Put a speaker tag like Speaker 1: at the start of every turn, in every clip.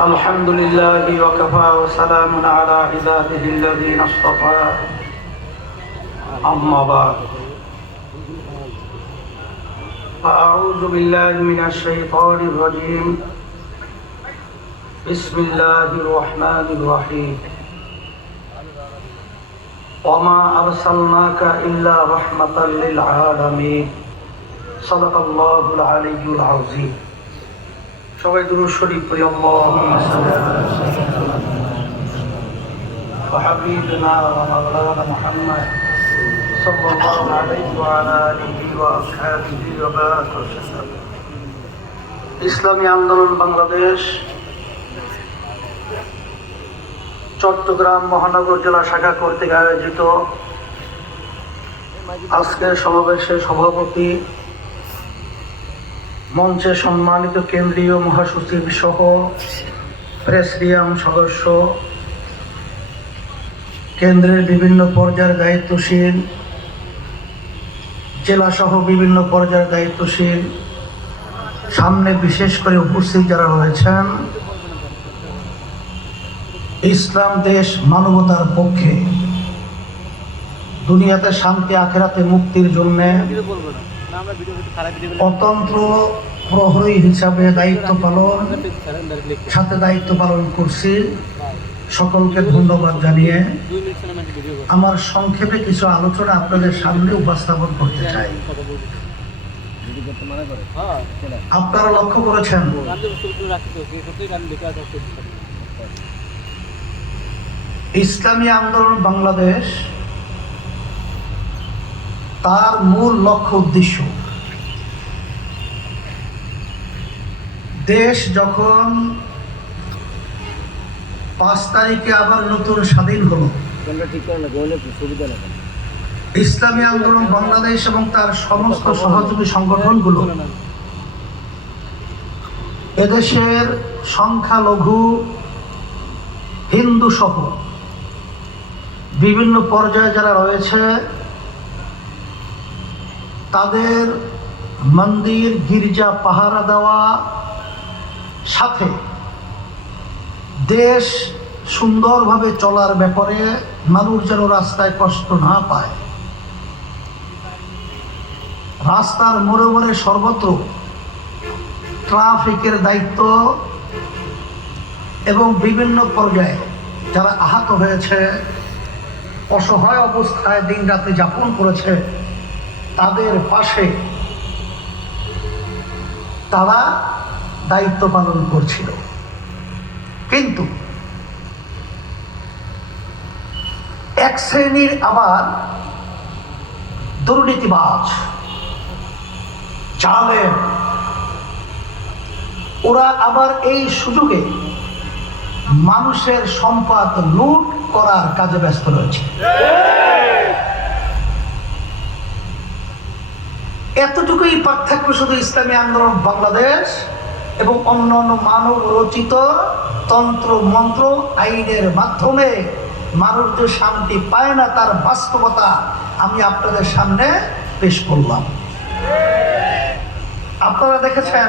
Speaker 1: الحمد لله وكفى وسلام على عباده الذين اصطفى. أما بعد. فأعوذ بالله من الشيطان الرجيم. بسم الله الرحمن الرحيم. وما أرسلناك إلا رحمة للعالمين. صدق الله العلي العظيم. সবাই দুরূদ শরীফ পড়ি আল্লাহুম্মা সাল্লি আলা সাইয়্যিদিনা وحبيبنا ومولانا محمد صلى الله عليه وعلى آله وأصحابه وبارك وسلم ইসলামী আন্দোলন বাংলাদেশ চট্টগ্রাম মহানগর জেলা শাখা কর্তৃক আয়োজিত আজকের সমাবেশের সভাপতি মঞ্চে সম্মানিত কেন্দ্রীয় মহাসচিব সহ প্রেসিডিয়াম সদস্য, কেন্দ্রের বিভিন্ন পর্যায়ের দায়িত্বশীল, জেলাসহ বিভিন্ন পর্যায়ের দায়িত্বশীল, সামনে বিশেষ করে উপস্থিত যারা রয়েছেন, ইসলাম, দেশ, মানবতার পক্ষে, দুনিয়াতে শান্তি, আখেরাতে মুক্তির জন্যে অতন্ত্র প্রহরী হিসাবে দায়িত্ব পালন, সাথে দায়িত্ব পালন করছি। সকলকে ধন্যবাদ জানিয়ে আমার সংক্ষেপে কিছু আলোচনা আপনাদের সামনে উপস্থাপন করতে চাই। আপনারা লক্ষ্য করেছেন? ইসলামী আন্দোলন বাংলাদেশ তার মূল লক্ষ্য উদ্দেশ্য। দেশ যখন পাঁচ তারিখে আবার নতুন স্বাধীন হলো। ইসলামী আন্দোলন বাংলাদেশ এবং তার সমস্ত সহযোগী সংগঠনগুলো এদেশের সংখ্যালঘু হিন্দু সহ বিভিন্ন পর্যায়ে যারা রয়েছে তাদের মন্দির, গির্জা, পাহারা দেওয়া সাথে দেশ সুন্দরভাবে চলার ব্যাপারে মানুষ যেন রাস্তায় কষ্ট না পায়। রাস্তার মোড়ে মোড়ে সর্বত্র ট্রাফিকের দায়িত্ব এবং বিভিন্ন পর্যায়ে যারা আহত হয়েছে, অসহায় অবস্থায় দিন রাতে যাপন করেছে তাদের পাশে তারা দায়িত্ব পালন করছিল। কিন্তু এক শ্রেণির আবার দুর্নীতিবাজ, জালেম, ওরা আবার এই সুযোগে মানুষের সম্পদ লুট করার কাজে ব্যস্ত রয়েছে। এতটুকুই পার্থক্য শুধু ইসলামী আন্দোলন বাংলাদেশ এবং অন্যান্য মানব রচিত তন্ত্র, মন্ত্র, আইনের মাধ্যমে মানুষ যে শান্তি পায় না, তার বাস্তবতা আমি আপনাদের সামনে পেশ করলাম। আপনারা দেখেছেন?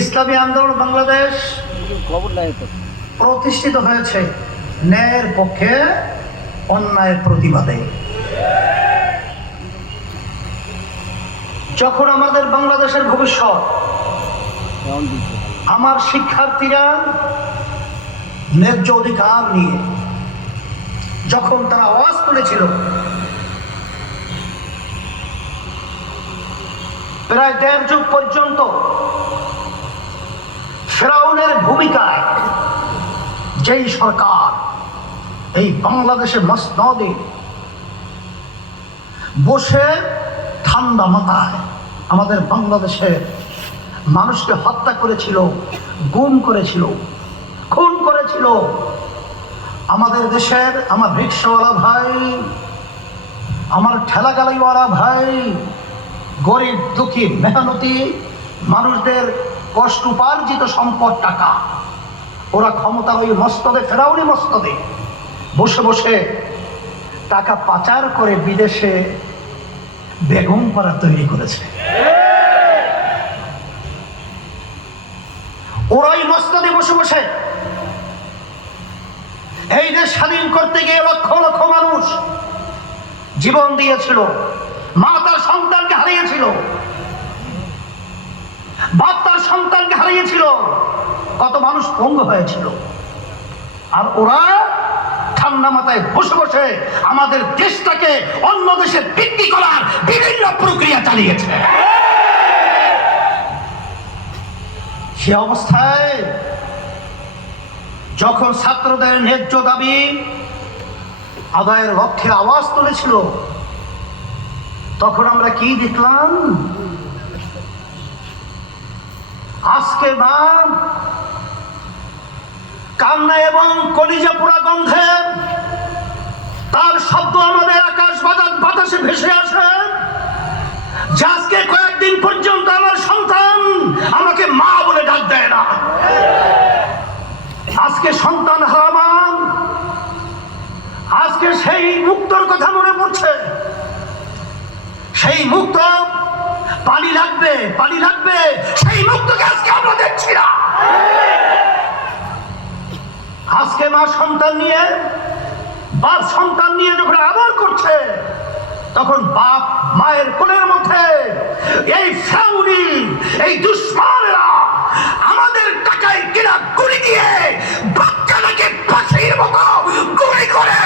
Speaker 1: ইসলামী আন্দোলন বাংলাদেশ প্রতিষ্ঠিত হয়েছে ন্যায়ের পক্ষে অন্যায়ের প্রতিবাদে। যখন আমাদের বাংলাদেশের ভবিষ্যৎ, আমার শিক্ষার্থীরা ন্যায্য অধিকার নিয়ে যখন তারা আওয়াজ তুলেছিল, প্রায় দেড় যুগ পর্যন্ত ফেরাউনের ভূমিকায় যেই সরকার, এই বাংলাদেশে মসনদে বসে ঠান্ডা মাথায় আমাদের বাংলাদেশের মানুষকে হত্যা করেছিল, গুম করেছিল, খুন করেছিল। আমাদের দেশের আমার রিক্সাওয়ালা ভাই, আমার ঠেলা গালাইওয়ালা ভাই, গরিব, দুঃখী, মেহনতি মানুষদের কষ্ট, উপার্জিত সম্পদ, টাকা। ওরা ক্ষমতা ওই মস্তদে, ফেরাউনি মস্তদে বসে বসে টাকা পাচার করে বিদেশে বেগম পাড়া তৈরি করেছে। ওরাই মস্তাদে বসে বসে এই দেশ স্বাধীন করতে গিয়ে লক্ষ লক্ষ মানুষ জীবন দিয়েছিল, মা তার সন্তানকে হারিয়েছিল, বাপ তার সন্তানকে হারিয়েছিল, কত মানুষ পঙ্গ হয়েছিল। আর ওরা ঠান্ডা মাথায় বসে বসে আমাদের দেশটাকে অন্য দেশে বিক্রি করার বিভিন্ন প্রক্রিয়া চালিয়েছে। সে অবস্থায় যখন ছাত্রদের ন্যায্য দাবি, আদায়ের লক্ষ্যে আওয়াজ তুলেছিল, তখন আমরা কি দেখলাম? আজকে মা কান্না এবং কলিজা পোড়া গন্ধে তার শব্দ আমাদের আকাশ বাতাস বাতাসে ভেসে আসে। যে আজকে কয়েকদিন পর্যন্ত আমার সন্তান আমাকে মা বলে ডাক দেয় না। আজকে সন্তান হারামান আজকে সেই মুক্তর কথা মনে পড়ছে। সেই মুক্ত পানি লাগবে পানি লাগবে। সেই মুক্তকে আজকে আমরা দেখছি না। আজকে মা সন্তান নিয়ে, বাপ সন্তান নিয়ে যখন আবার করছে, তখন বাপ মায়ের কোলের মধ্যে, এই ফ্যাউনি এই দুশ্মনেরা আমাদের টাকায় কিনা গুলি দিয়ে বাচ্চাটাকে পাশের মতো গুলি করে